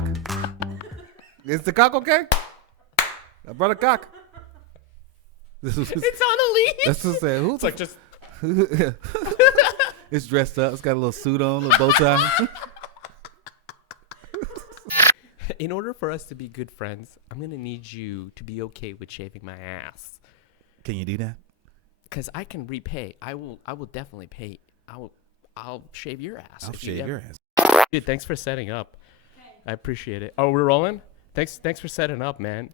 cock? Is the cock okay? I brought a cock. It's on a leash. That's what I'm saying. Who's It's like just. It's dressed up. It's got a little suit on, a little bow tie. In order for us to be good friends, I'm gonna need you to be okay with shaving my ass. Can you do that? Because I can repay. I will definitely pay. I'll shave your ass. I'll shave your ass. Dude, thanks for setting up. I appreciate it. Oh, we're rolling? Thanks for setting up, man.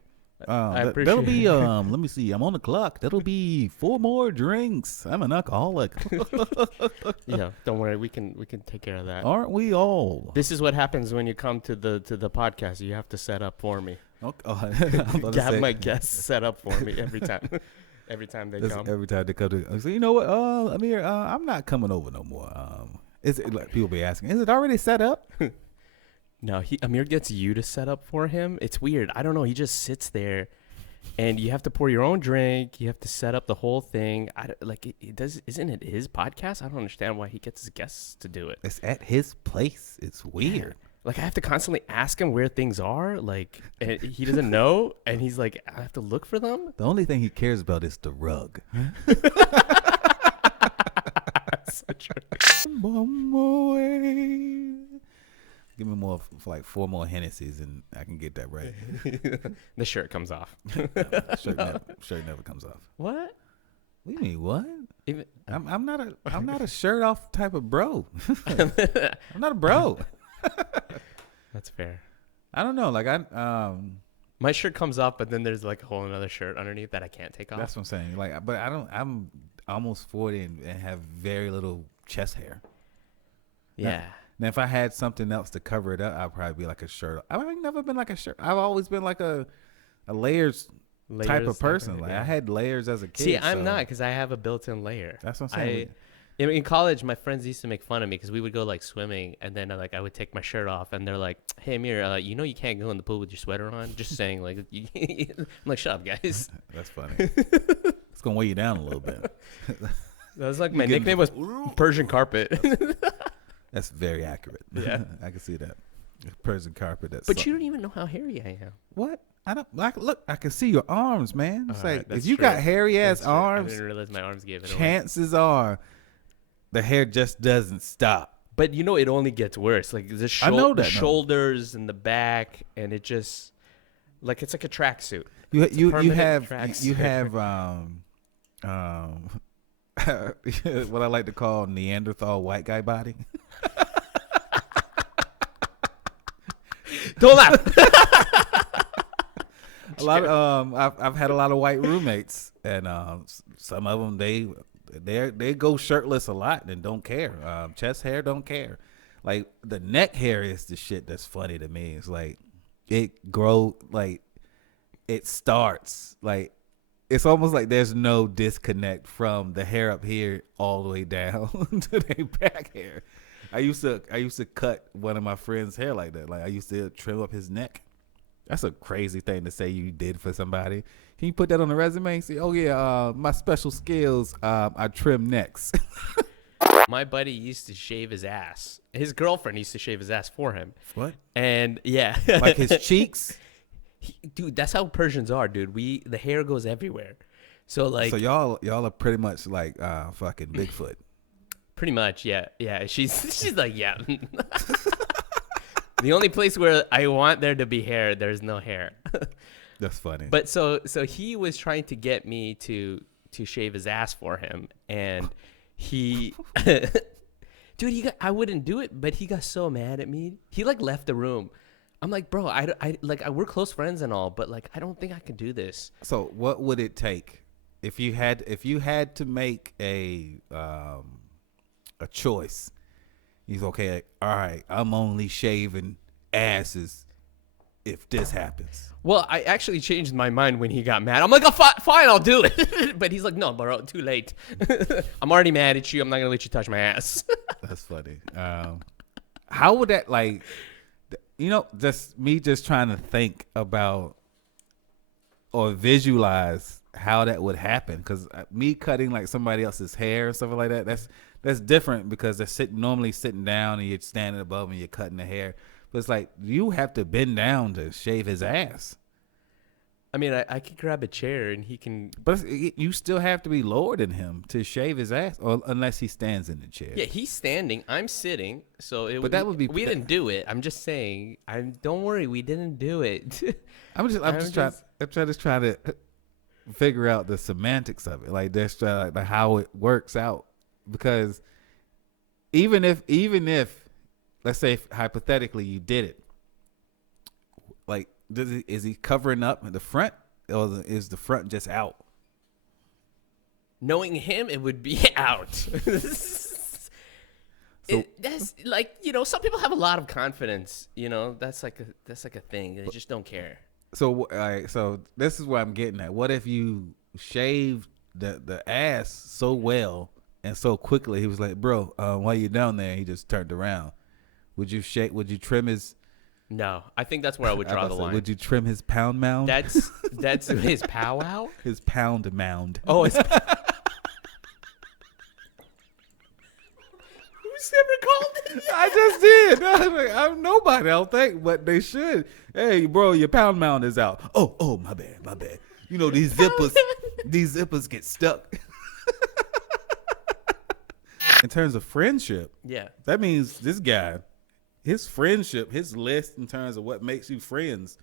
I appreciate that'll be it. let me see. I'm on the clock. That'll be 4 more drinks. I'm an alcoholic. Yeah, don't worry. We can take care of that. Aren't we all? This is what happens when you come to the podcast. You have to set up for me. Okay. Have my guests set up for me every time. Every time they come. Every time they come to, I say, you know what? Amir, I'm not coming over no more. Is it like people be asking? Is it already set up? No, Amir gets you to set up for him. It's weird. I don't know. He just sits there, and you have to pour your own drink. You have to set up the whole thing. Isn't it his podcast? I don't understand why he gets his guests to do it. It's at his place. It's weird. Like, I have to constantly ask him where things are. Like, and he doesn't know, and he's like, I have to look for them. The only thing he cares about is the rug. So true. One more way. Give me more, like 4 more Hennessy's, and I can get that right. The shirt comes off. Shirt never comes off. What? What do you mean? What? Even I'm not a shirt off type of bro. I'm not a bro. That's fair. I don't know. Like My shirt comes off, but then there's like a whole another shirt underneath that I can't take off. that's what I'm saying. Like, but I'm almost 40 and have very little chest hair. Yeah. Now, if I had something else to cover it up, I'd probably be like a shirt. I've never been like a shirt. I've always been like a layers type of person. Like I had layers as a kid. See, I'm not, because I have a built-in layer. That's what I'm saying. In college, my friends used to make fun of me because we would go like swimming, and then I would take my shirt off, and they're like, "Hey, Amir, you know you can't go in the pool with your sweater on." Just saying, like, I'm like, "Shut up, guys." That's funny. It's gonna weigh you down a little bit. That was like my nickname was Persian carpet. That's very accurate. Yeah, I can see that. Persian carpet. But you don't even know how hairy I am. What? I don't like. Look, I can see your arms, man. It's like right, if you got hairy ass arms, I didn't realize my arms gave it away. Chances are, the hair just doesn't stop. But you know, it only gets worse. Like the shoulders and the back, and it just like it's like a tracksuit. You have what I like to call Neanderthal white guy body. Don't laugh. A lot of I've had a lot of white roommates, and some of them they go shirtless a lot and don't care. Chest hair don't care. Like the neck hair is the shit that's funny to me. It's like it grow like it starts like it's almost like there's no disconnect from the hair up here all the way down to their back hair. I used to cut one of my friends' hair like that. Like I used to trim up his neck. That's a crazy thing to say you did for somebody. Can you put that on the resume and say, "Oh yeah, my special skills, I trim necks." My buddy used to shave his ass. His girlfriend used to shave his ass for him. What? And yeah, like his cheeks. Dude, that's how Persians are, dude. The hair goes everywhere. So like, so y'all are pretty much like fucking Bigfoot. Pretty much, yeah. She's like, yeah. The only place where I want there to be hair, there's no hair. That's funny. But so he was trying to get me to shave his ass for him, and he, dude, I wouldn't do it, but he got so mad at me. He like left the room. I'm like, bro, we're close friends and all, but like, I don't think I can do this. So what would it take if you had to make a choice? He's okay. All right, I'm only shaving asses if this happens. Well, I actually changed my mind when he got mad. I'm like, oh, fine, I'll do it. But he's like, no, bro, too late. I'm already mad at you. I'm not gonna let you touch my ass. That's funny. How would that like? Just me trying to think about or visualize how that would happen. Because me cutting like somebody else's hair or something like that, that's different because they're normally sitting down and you're standing above and you're cutting the hair. But it's like you have to bend down to shave his ass. I mean, I could grab a chair and he can. But you still have to be lower than him to shave his ass, or unless he stands in the chair. Yeah, he's standing. I'm sitting. So But that would be. We didn't do it. I'm just saying. Don't worry. We didn't do it. I'm just trying to figure out the semantics of it. Like that's like how it works out. Because even if let's say hypothetically you did it, like is he covering up the front, or is the front just out? Knowing him, it would be out. That's like, some people have a lot of confidence. That's like a thing. They just don't care. So so this is what I'm getting at. What if you shaved the ass so well and so quickly? He was like, "Bro, while you're down there," he just turned around. Would you trim his? No, I think that's where I would draw the line. Would you trim his pound mound? That's his powwow. His pound mound. Oh, it's. Who's ever called it? I just did. I'm nobody, I don't think, but they should. Hey, bro, your pound mound is out. Oh, my bad. These zippers get stuck. In terms of friendship, yeah, that means this guy, his friendship, his list in terms of what makes you friends,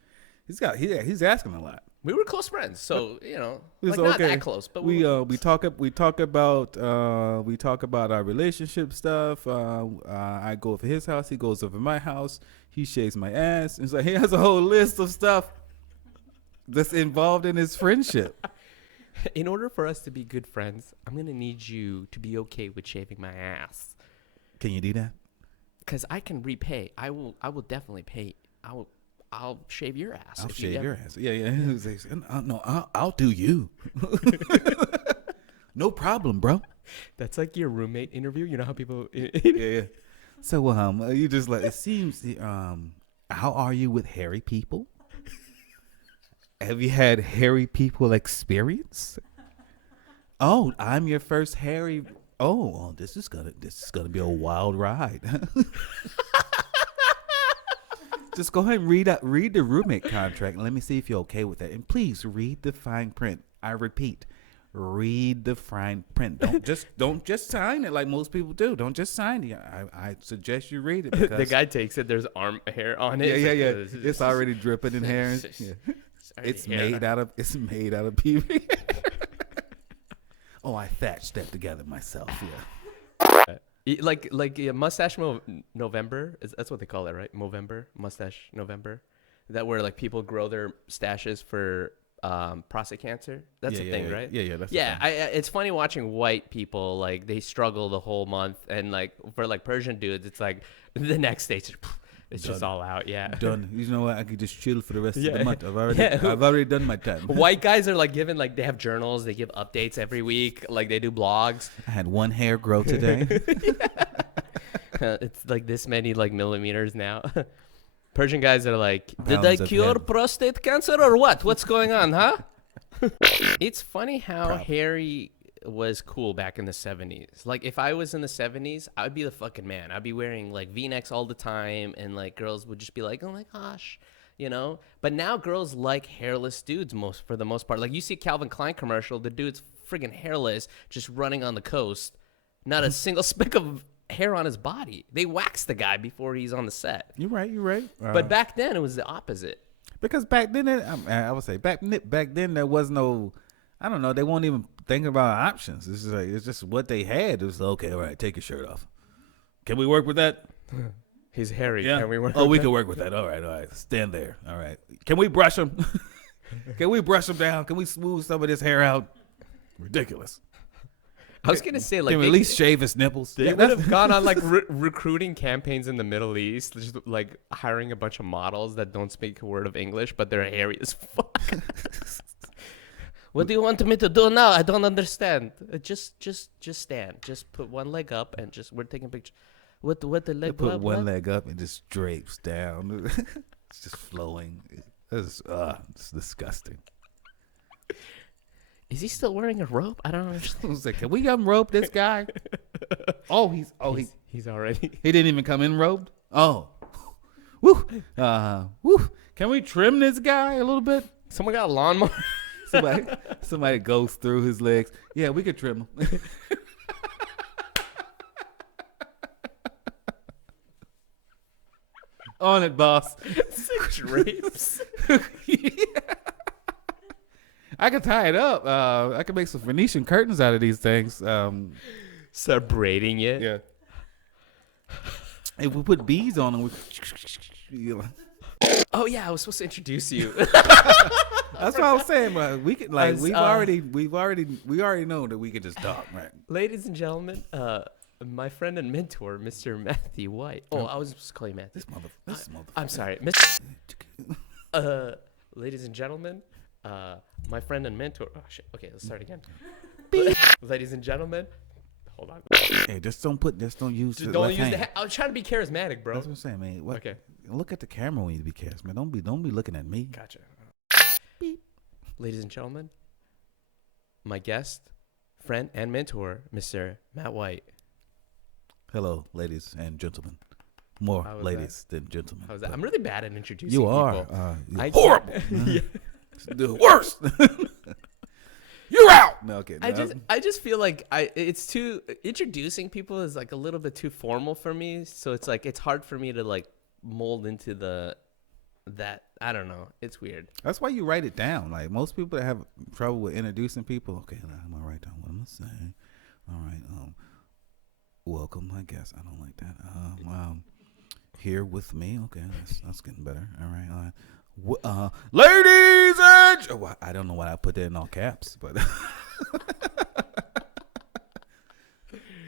he's asking a lot. We were close friends, so It's not that close, but we talk about our relationship stuff. I go over his house, he goes over my house. He shaves my ass. It's like he has a whole list of stuff that's involved in his friendship. In order for us to be good friends, I'm gonna need you to be okay with shaving my ass. Can you do that? Because I can repay. I will definitely pay. I'll shave your ass. I'll shave your ass. Yeah. No, I'll do you. No problem, bro. That's like your roommate interview. You know how people. Yeah. So you just like it seems. How are you with hairy people? Have you had hairy people experience? Oh, I'm your first hairy. Oh, this is gonna be a wild ride. Just go ahead and read the roommate contract and let me see if you're okay with that. And please read the fine print. I repeat, read the fine print. Don't just sign it like most people do. Don't just sign it. I suggest you read it. Because the guy takes it. There's arm hair on it. Yeah. It's already dripping in hair. Yeah. It's made out of PV. Oh, I thatched that together myself. Yeah. Like mustache November. That's what they call it, right? Mustache November. That where like people grow their stashes for prostate cancer. That's a thing, right? Yeah. That's it's funny watching white people like they struggle the whole month, and like for like Persian dudes, it's like the next stage. It's done. Just all out, yeah. Done. You know what? I could just chill for the rest of the month. I've already done my time. White guys are like given they have journals. They give updates every week. Like they do blogs. I had one hair grow today. It's like this many like millimeters now. Persian guys are like, did I cure prostate cancer or what? What's going on, huh? It's funny how hairy was cool back in the 70s. Like if I was in the 70s, I would be the fucking man. I'd be wearing like V-necks all the time, and like girls would just be like, oh my gosh, But now girls like hairless dudes for the most part. Like you see a Calvin Klein commercial, the dude's friggin' hairless, just running on the coast, not a single speck of hair on his body. They wax the guy before he's on the set. You're right. But back then it was the opposite. Because back then, I would say back then there was no, I don't know, they won't even think about options. It's just what they had. It was okay, all right, take your shirt off. Can we work with that? He's hairy. Yeah. Can we work? Oh, we can work with that. All right. Stand there. All right. Can we brush him? Can we brush him down? Can we smooth some of this hair out? Ridiculous. I was gonna say, like, can we at least shave his nipples? They would have gone on like recruiting campaigns in the Middle East, just like hiring a bunch of models that don't speak a word of English, but they're hairy as fuck. What do you want me to do now? I don't understand. Just stand. Just put one leg up and we're taking pictures. What the leg? Put one leg up and just drapes down. It's just flowing. It's disgusting. Is he still wearing a rope? I don't understand. I was like, can we unrope this guy? He's he's already. He didn't even come in robed. Oh, Woo. Woo. Can we trim this guy a little bit? Someone got a lawnmower. Somebody goes through his legs. Yeah, we could trim him. On it, boss. 6 drapes. Yeah. I could tie it up. I could make some Venetian curtains out of these things. Start braiding it. Yeah. If we put bees on them, Oh yeah, I was supposed to introduce you. that's what I was saying. But we could like As, we already know that we could just talk, right? Ladies and gentlemen, my friend and mentor, Mr. Matthew White. Oh, I was supposed to call you Matthew. This mother. I'm sorry, ladies and gentlemen, my friend and mentor. Oh shit. Okay, let's start again. Ladies and gentlemen, hold on. Hey, just don't use Just the don't left use hand. I was trying to be charismatic, bro. That's what I'm saying, man. What? Okay. Look at the camera when you be charismatic, man. Don't be looking at me. Gotcha. Beep. Ladies and gentlemen, my guest, friend, and mentor, Mr. Matt White. Hello, ladies and gentlemen. More How was ladies than gentlemen. How's that? I'm really bad at introducing You people. are. You're I horrible. yeah. The worst. You're out. No, okay. No. I just feel like it's too introducing people is like a little bit too formal for me. So it's like it's hard for me to like mold into that. I don't know. It's weird. That's why you write it down. Like most people that have trouble with introducing people. Okay, I'm gonna write down what I'm gonna say. All right. Welcome, I guess. I don't like that. Here with me. Okay, that's getting better. All right. Ladies and I don't know why I put that in all caps, but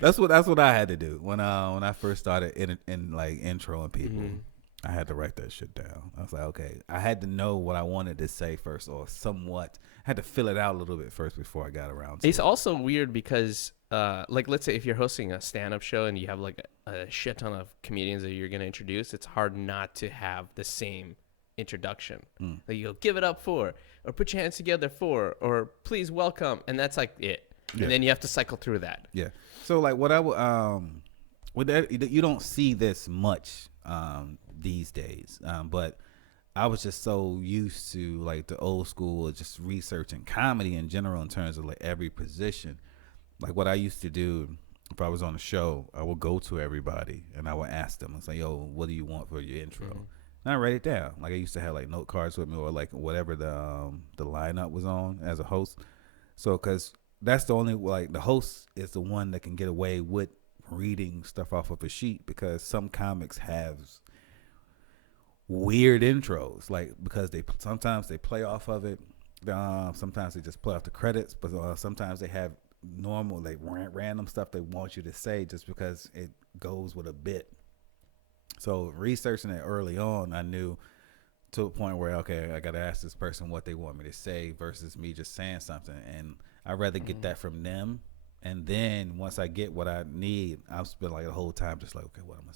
that's what I had to do when I first started in like introing people. Mm-hmm. I had to write that shit down. I was like, okay, I had to know what I wanted to say first, or somewhat. I had to fill it out a little bit first before I got around to It's it. also weird because, like, let's say if you're hosting a stand-up show and you have like a shit ton of comedians that you're gonna introduce, it's hard not to have the same introduction. Like you'll give it up for, or put your hands together for, or please welcome, and that's like it. Yeah. And then you have to cycle through that. Yeah. So like what I would with that, you don't see this much these days. But I was just so used to like the old school, just researching comedy in general in terms of like every position. Like what I used to do if I was on a show, I would go to everybody and I would ask them, I was like, yo, what do you want for your intro? Mm-hmm. And I write it down. Like I used to have like note cards with me, or like whatever the lineup was on as a host. So because that's the only, like, the host is the one that can get away with reading stuff off of a sheet, because some comics have weird intros, like, because sometimes they play off of it, sometimes they just play off the credits, but sometimes they have normal, like, random stuff they want you to say just because it goes with a bit. So researching it early on, I knew to a point where, okay, I got to ask this person what they want me to say versus me just saying something. And I'd rather get that from them. And then once I get what I need, I'll spend like the whole time just like, okay, what I'm going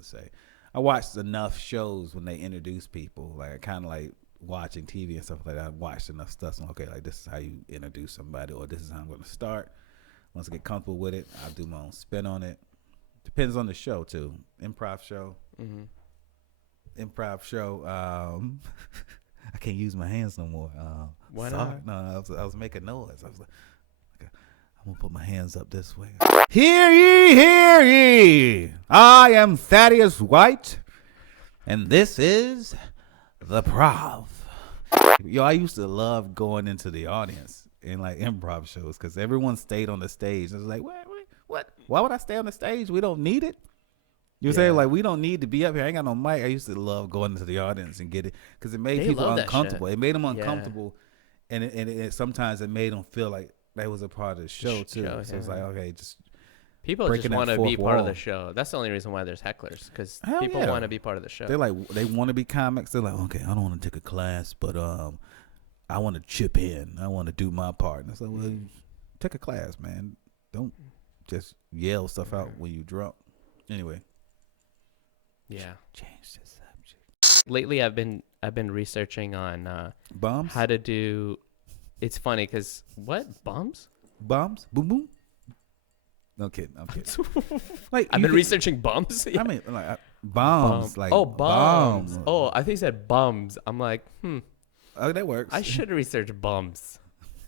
to say. I watched enough shows when they introduce people. Like I kind of like watching TV and stuff like that. I watched enough stuff. So, okay, like this is how you introduce somebody, or this is how I'm going to start. Once I get comfortable with it, I'll do my own spin on it. Depends on the show too. Improv show. I can't use my hands no more. Why sorry. not? No, I was making noise. I was like, okay, I'm gonna put my hands up this way. Hear ye, hear ye! I am Thaddeus White, and this is the Prov. Yo, I used to love going into the audience in like improv shows because everyone stayed on the stage. I was like, what? Why would I stay on the stage? We don't need it. You say like we don't need to be up here. I ain't got no mic. I used to love going into the audience and get it because it made people uncomfortable. It made them uncomfortable, and it sometimes it made them feel like they was a part of the show too. So it's like, okay, just people just want to be part of the show. That's the only reason why there's hecklers, because people want to be part of the show. They're like, they want to be comics. They're like, okay, I don't want to take a class, but I want to chip in. I want to do my part. And it's like, well, take a class, man. Don't just yell stuff out when you drunk. Anyway. Yeah. Change the subject. Lately, I've been researching on bombs. How to do. It's funny because what bombs? Bombs. Boom boom. No kidding. I'm kidding. Like I've been researching bumps. I mean, like Bombs, like Oh, bums. bomb. Oh, I think you said bums. I'm like, Oh, that works. I should research bums.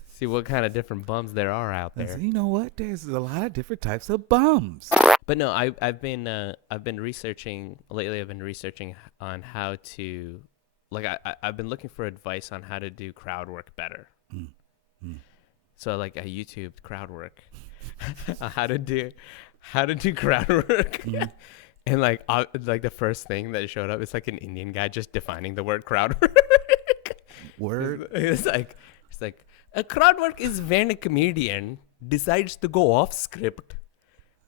See what kind of different bums there are out I said, there. you know what? There's a lot of different types of bums. But no, I've been researching lately. I've been researching on how to, like, I've been looking for advice on how to do crowd work better. So like I YouTubed crowd work, how to do crowd work, and like the first thing that showed up is like an Indian guy just defining the word crowd work. Word. It's like a crowd work is when a comedian decides to go off script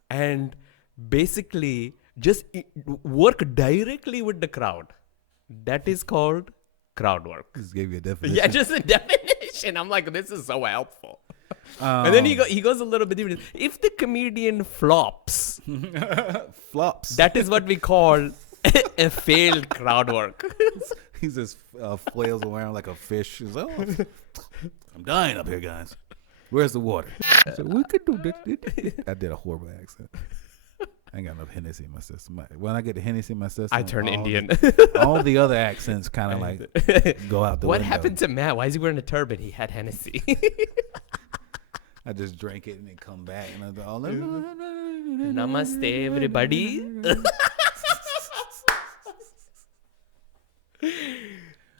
and basically just work directly with the crowd. That is called crowd work. Just gave you a definition. Yeah, just a definition. I'm like, this is so helpful. And then he goes a little bit deeper. If the comedian flops, Flops. that is what we call a failed crowd work. He just flails around like a fish. He's like, oh, I'm dying up here, guys. Where's the water? So we could do this. I did a horrible accent. I ain't got enough Hennessy in my system. When I get the Hennessy in my system, I turn Indian. All the other accents kind of like go out the What window. happened to Matt? Why is he wearing a turban? He had Hennessy. I just drank it and then come back and I was all Namaste, everybody.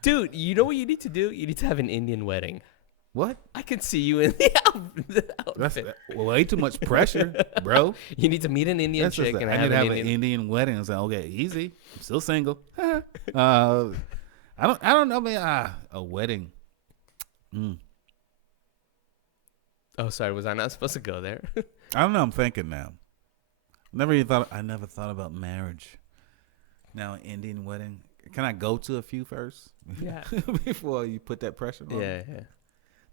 Dude, you know what you need to do? You need to have an Indian wedding. What? I can see you in the That's outfit. way too much pressure, bro. You need to meet an Indian That's chick just and I have need to an have Indian. an Indian wedding. I was like, okay, easy. I'm still single. I don't know, man. A wedding. Oh, sorry. Was I not supposed to go there? I don't know. I'm thinking now. I never thought about marriage. Now, an Indian wedding. Can I go to a few first? Yeah. Before you put that pressure on me? Yeah.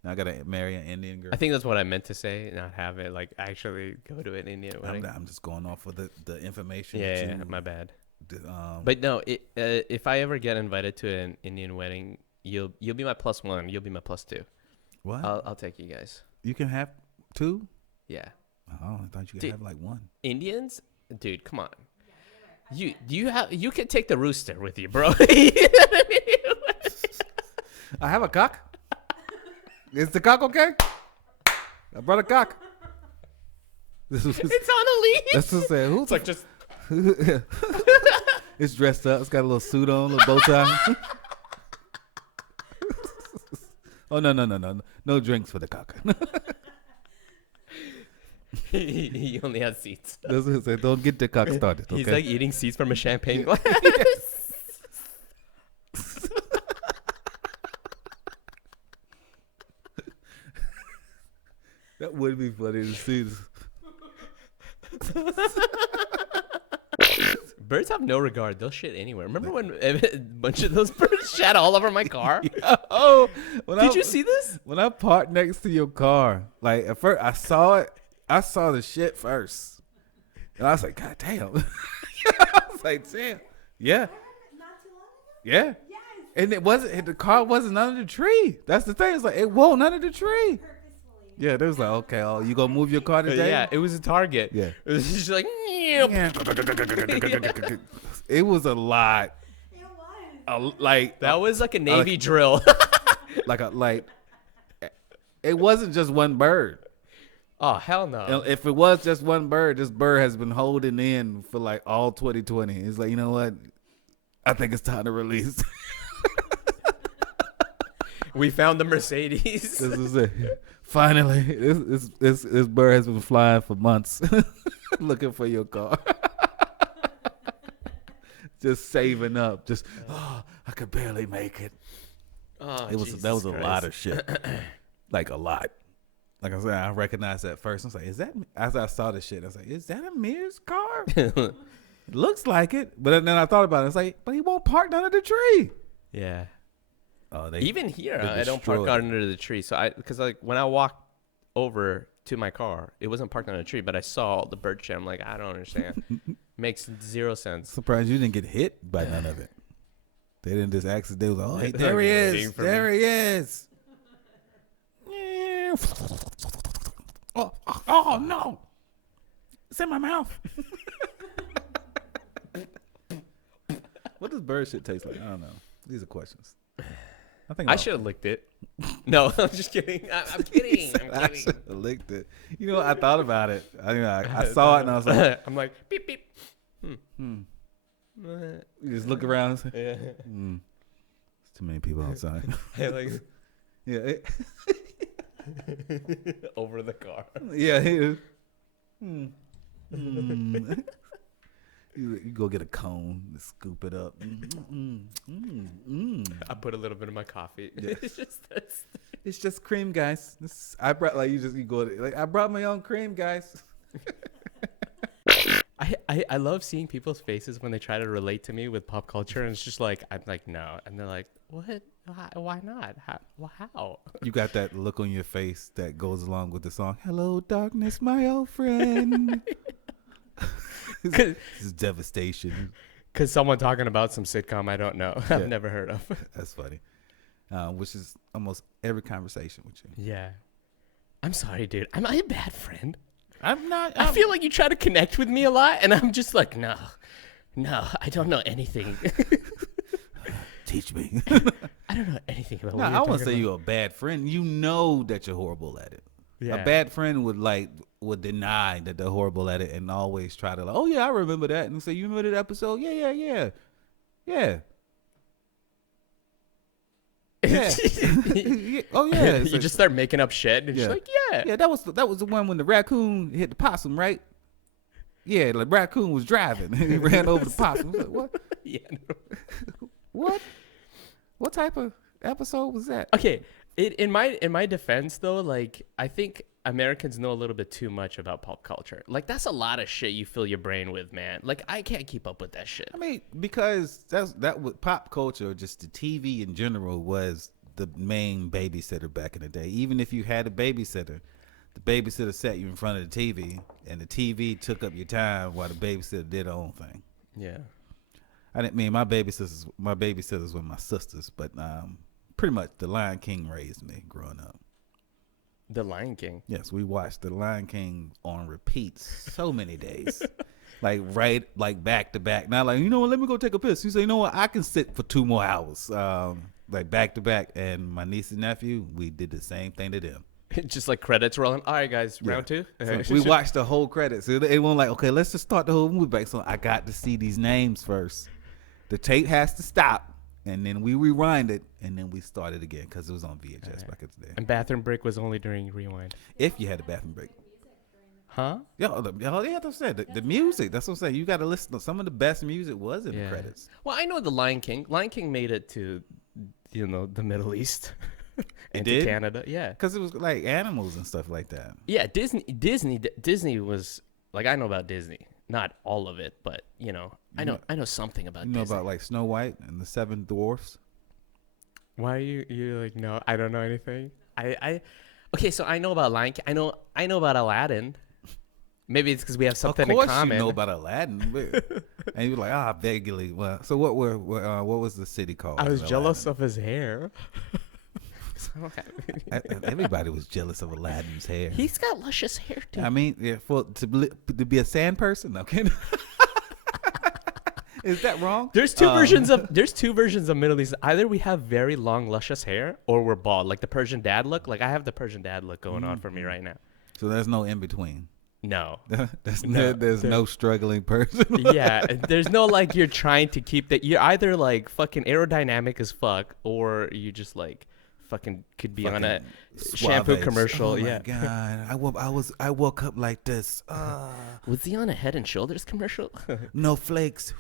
Now I gotta marry an Indian girl. I think that's what I meant to say. Not have it like actually go to an Indian wedding. I'm just going off of the information. Yeah, my bad. But But no, if I ever get invited to an Indian wedding, you'll be my plus one. You'll be my plus two. what? I'll take you guys. You can have two? Yeah. Oh, I thought you could Dude. have like one. Indians, dude, come on. You can take the rooster with you, bro. I have a cock. Is the cock okay? I brought a cock. This was, It's on a leash. that's what I said. Who's It's like just It's dressed up. It's got a little suit on, a little bow tie. Oh no drinks for the cock. he only has seats. That's what I said. Don't get the cock started. Okay? He's like eating seeds from a champagne glass. That would be funny to see. Birds have no regard. They'll shit anywhere. Remember when a bunch of those birds shat all over my car? Oh, Did you see this? When I parked next to your car, like at first I saw it. I saw the shit first, and I was like, God damn. I was like, damn. Yeah. Yeah. And it wasn't. The car wasn't under the tree. That's the thing. It's like it won't under the tree. Yeah, they was like, okay, oh, you gonna move your car today? Yeah, it was a Target. Yeah. It was just like, It was a lot. Like that was like a Navy drill. like it wasn't just one bird. Oh, hell no. And if it was just one bird, this bird has been holding in for like all 2020. It's like, you know what? I think it's time to release. We found the Mercedes. This is it. Finally, this bird has been flying for months, looking for your car. Just saving up. Just I could barely make it. Oh, That was Jesus a Christ. lot of shit. Like a lot. Like I said, I recognized that first. I was like, is that? As I saw the shit, I was like, is that Amir's car? It looks like it. But then I thought about it. It's like, but he won't park under the tree. Yeah. Oh, Even here, they I don't park destroyed it. under the tree. So because like when I walked over to my car, it wasn't parked under a tree, but I saw the bird shit. I'm like, I don't understand. Makes zero sense. Surprised you didn't get hit by none of it. They didn't just accidentally. They was like, oh, hey, They're there he waiting is. for There me. he is. Oh no! It's in my mouth. What does bird shit taste like? I don't know. These are questions. I should have licked it. No, I'm just kidding. I'm kidding. I should have licked it. You know, I thought about it. I saw it and I was like, I'm like, beep, beep. you just look around and say, Yeah. There's too many people outside. I like Yeah. over the car. Yeah. You go get a cone, scoop it up. I put a little bit of my coffee. Yeah. It's It's just cream, guys. I brought I brought my own cream, guys. I love seeing people's faces when they try to relate to me with pop culture, and it's just like I'm like no, and they're like, what? Why not? How? You got that look on your face that goes along with the song. Hello, darkness, my old friend. This is devastation. Because someone talking about some sitcom I don't know. I've never heard of. That's funny. Which is almost every conversation with you. Yeah. I'm sorry, dude. Am I a bad friend? I'm not. I feel like you try to connect with me a lot, and I'm just like, no, I don't know anything. Teach me. I don't know anything about No, what you're I talking wouldn't say about. you're a bad friend. You know that you're horrible at it. Yeah. A bad friend would deny that they're horrible at it and always try to oh yeah, I remember that, and say, you remember that episode? Yeah. Yeah. Oh yeah. You just start making up shit, and you're just like, yeah. Yeah, that was the one when the raccoon hit the possum, right? Yeah, the raccoon was driving and he ran over the possum. Like, what? Yeah. What? What type of episode was that? Okay, in my defense though, like I think Americans know a little bit too much about pop culture. Like that's a lot of shit you fill your brain with, man. Like I can't keep up with that shit. I mean, because that was pop culture, just the TV in general was the main babysitter back in the day. Even if you had a babysitter, the babysitter sat you in front of the TV, and the TV took up your time while the babysitter did her own thing. Yeah. I didn't mean my babysitters were my sisters, but pretty much the Lion King raised me growing up. The Lion King. Yes, we watched the Lion King on repeat so many days. Like back to back. Not like, you know what, let me go take a piss. You say, you know what, I can sit for 2 more hours. Like back to back. And my niece and nephew, we did the same thing to them. Just like credits rolling. All right, guys, Yeah. round 2. So we watched the whole credits. So they weren't like, okay, let's just start the whole movie back. So I got to see these names first. The tape has to stop, and then we rewind it, and then we started again because it was on VHS back in the day. And bathroom break was only during rewind. If you had a bathroom break. Huh? Yeah, that's what I'm saying. The music, that's what I'm saying. You got to listen to some of the best music was in the credits. Well, I know the Lion King. Lion King made it to, the Middle East. And did? to Canada. Yeah. Because it was like animals and stuff like that. Yeah, Disney was like, I know about Disney. Not all of it, but I know something about You know Disney. about like Snow White and the 7 Dwarfs? Why are you like, no, I don't know anything. Okay, so I know about Lion King. I know about Aladdin. Maybe it's because we have something in common. Of course you know about Aladdin. And you were like, vaguely. Well, so what was the city called? I was Aladdin? jealous of his hair. Everybody was jealous of Aladdin's hair. He's got luscious hair, dude. I mean, to be a sand person, okay? Is that wrong? There's two versions of Middle East. Either we have very long, luscious hair, or we're bald, like the Persian dad look. Like I have the Persian dad look going on for me right now. So there's no in between. No. There's no struggling person. Yeah, there's no like you're trying to keep that. You're either like fucking aerodynamic as fuck, or you just like fucking could be on a shampoo commercial. Oh my God, I woke up like this. Was he on a Head and Shoulders commercial? No flakes.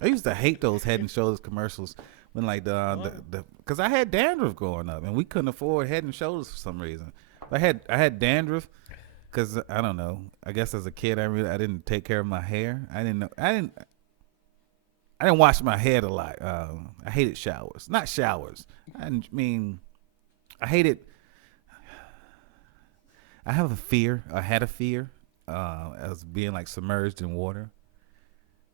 I used to hate those Head and Shoulders commercials when like because I had dandruff growing up and we couldn't afford Head and Shoulders for some reason. I had dandruff because I don't know. I guess as a kid I didn't take care of my hair. I didn't wash my head a lot. I hated showers. Not showers. I mean, I hated. I have a fear. I had a fear as being like submerged in water.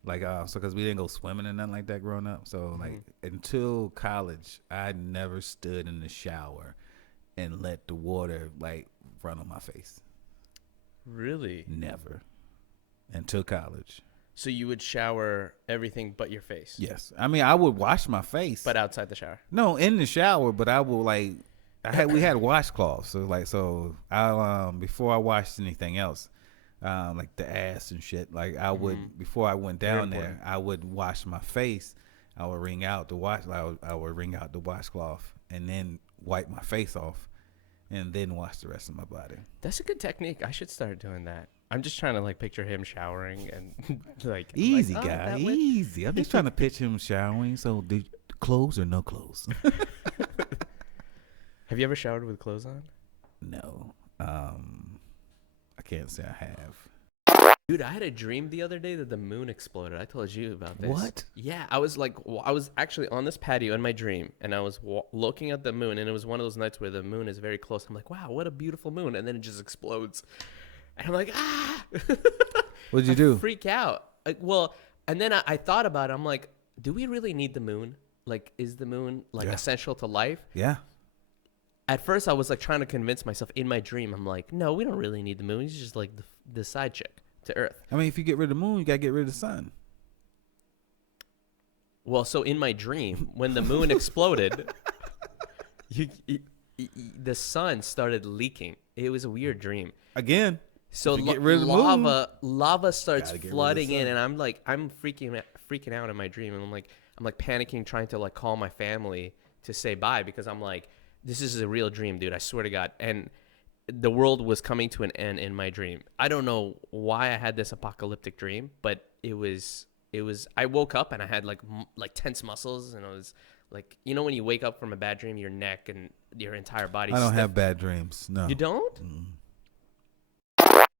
Like so because we didn't go swimming and nothing like that growing up. So like until college, I never stood in the shower and let the water like run on my face. Really? Never. Until college. So you would shower everything but your face? Yes. I mean, I would wash my face. But outside the shower? No, in the shower, but I will like we had washcloths. So I before I washed anything else, like the ass and shit, like I would before I went down there, I would wash my face. I would wring out the washcloth and then wipe my face off and then wash the rest of my body. That's a good technique. I should start doing that. I'm just trying to like picture him showering and like easy guy, easy. I'm just trying to picture him showering. So clothes or no clothes? Have you ever showered with clothes on? No. I can't say I have. Dude, I had a dream the other day that the moon exploded. I told you about this. What? Yeah, I was actually on this patio in my dream, and I was looking at the moon, and it was one of those nights where the moon is very close. I'm like, wow, what a beautiful moon, and then it just explodes, and I'm like, ah! What'd you do? Freak out. And then I thought about it. I'm like, do we really need the moon? Like, is the moon essential to life? Yeah. At first, I was like trying to convince myself in my dream. I'm like, no, we don't really need the moon. He's just like the side chick to Earth. I mean, if you get rid of the moon, you gotta get rid of the sun. Well, so in my dream, when the moon exploded, the sun started leaking. It was a weird dream. Again. So get rid of the lava starts flooding in, and I'm freaking out in my dream, and I'm like panicking, trying to like call my family to say bye because I'm like, this is a real dream, dude. I swear to God. And the world was coming to an end in my dream. I don't know why I had this apocalyptic dream, but it was. I woke up and I had like tense muscles, and I was like, when you wake up from a bad dream, your neck and your entire body. I don't have bad dreams. No, you don't.